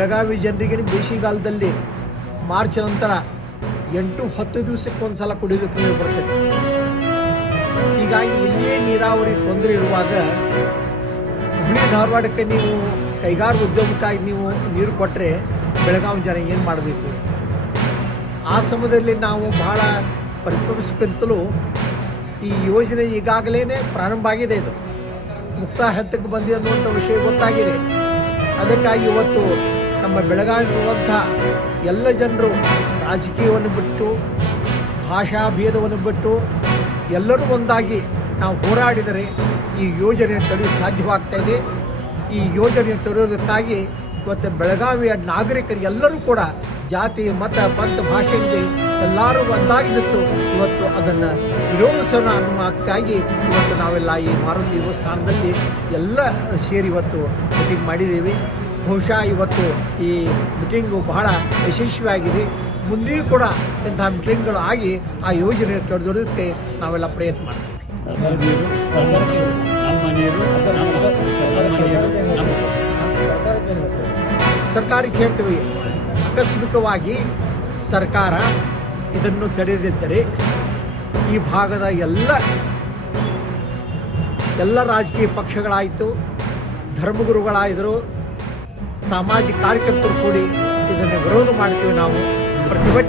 ಬೆಳಗಾವಿ ಜನರಿಗೆ ಬೇಸಿಗೆಗಾಲದಲ್ಲಿ ಮಾರ್ಚ್ ನಂತರ 8-10 ದಿವಸಕ್ಕೆ ಒಂದು ಸಲ ಕುಡಿಯೋದಕ್ಕೆ ನೀರು ಬರ್ತದೆ. ಹೀಗಾಗಿ ಇಲ್ಲಿಯೇ ನೀರಾವರಿ ತೊಂದರೆ ಇರುವಾಗ ಹುಬ್ಬಳ್ಳಿ ಧಾರವಾಡಕ್ಕೆ ನೀವು ಕೈಗಾರಿಕಾ ಉದ್ಯಮಕ್ಕಾಗಿ ನೀವು ನೀರು ಕೊಟ್ಟರೆ ಬೆಳಗಾವಿ ಜನ ಏನು ಮಾಡಬೇಕು? ಆ ಸಮಯದಲ್ಲಿ ನಾವು ಬಹಳ ಪರಿಶ್ರಮಿಸಬೇಕಂತಲೂ ಈ ಯೋಜನೆ ಈಗಾಗಲೇ ಪ್ರಾರಂಭ ಆಗಿದೆ. ಇದು ಮುಕ್ತಾಯ ಹಂತಕ್ಕೆ ಬಂದಿದೆ ಅನ್ನುವಂಥ ವಿಷಯ ಗೊತ್ತಾಗಿದೆ. ಅದಕ್ಕಾಗಿ ಇವತ್ತು ನಮ್ಮ ಬೆಳಗಾವಿರುವಂಥ ಎಲ್ಲ ಜನರು ರಾಜಕೀಯವನ್ನು ಬಿಟ್ಟು ಭಾಷಾ ಭೇದವನ್ನು ಬಿಟ್ಟು ಎಲ್ಲರೂ ಒಂದಾಗಿ ನಾವು ಹೋರಾಡಿದರೆ ಈ ಯೋಜನೆ ತಡೆಯಲು ಸಾಧ್ಯವಾಗ್ತಾ ಇದೆ. ಈ ಯೋಜನೆ ತಡೆಯೋದಕ್ಕಾಗಿ ಇವತ್ತು ಬೆಳಗಾವಿಯ ನಾಗರಿಕರು ಎಲ್ಲರೂ ಕೂಡ ಜಾತಿ ಮತ ಪಂಥ ಭಾಷೆಯಿಂದ ಎಲ್ಲರೂ ಒಂದಾಗಿ ನಿಂತು ಇವತ್ತು ಅದನ್ನು ವಿರೋಧಿಸೋಣ ಅನ್ನೋ ಮಾತಕ್ಕಾಗಿ ಇವತ್ತು ನಾವೆಲ್ಲ ಈ ಮಾರುತಿ ದೇವಸ್ಥಾನದಲ್ಲಿ ಎಲ್ಲ ಸೇರಿ ಇವತ್ತು ಮೀಟಿಂಗ್ ಮಾಡಿದ್ದೀವಿ. ಬಹುಶಃ ಇವತ್ತು ಈ ಮೀಟಿಂಗು ಬಹಳ ಯಶಸ್ವಿಯಾಗಿದೆ. ಮುಂದೆಯೂ ಕೂಡ ಇಂತಹ ಮೀಟಿಂಗ್ಗಳು ಆಗಿ ಆ ಯೋಜನೆ ತಡೆದೋದಕ್ಕೆ ನಾವೆಲ್ಲ ಪ್ರಯತ್ನ ಮಾಡ್ತೀವಿ. ಸರ್ಕಾರಕ್ಕೆ ಹೇಳ್ತೀವಿ, ಆಕಸ್ಮಿಕವಾಗಿ ಸರ್ಕಾರ ಇದನ್ನು ತಡೆದಿದ್ದರೆ ಈ ಭಾಗದ ಎಲ್ಲ ರಾಜಕೀಯ ಪಕ್ಷಗಳಾಯಿತು, ಧರ್ಮಗುರುಗಳಾಯಿದ್ರು, ಸಾಮಾಜಿಕ ಕಾರ್ಯಕರ್ತರು ಕೂಡಿ ಇದನ್ನು ವಿರೋಧ ಮಾಡ್ತೀವಿ. ನಾವು ಪ್ರತಿಭಟನೆ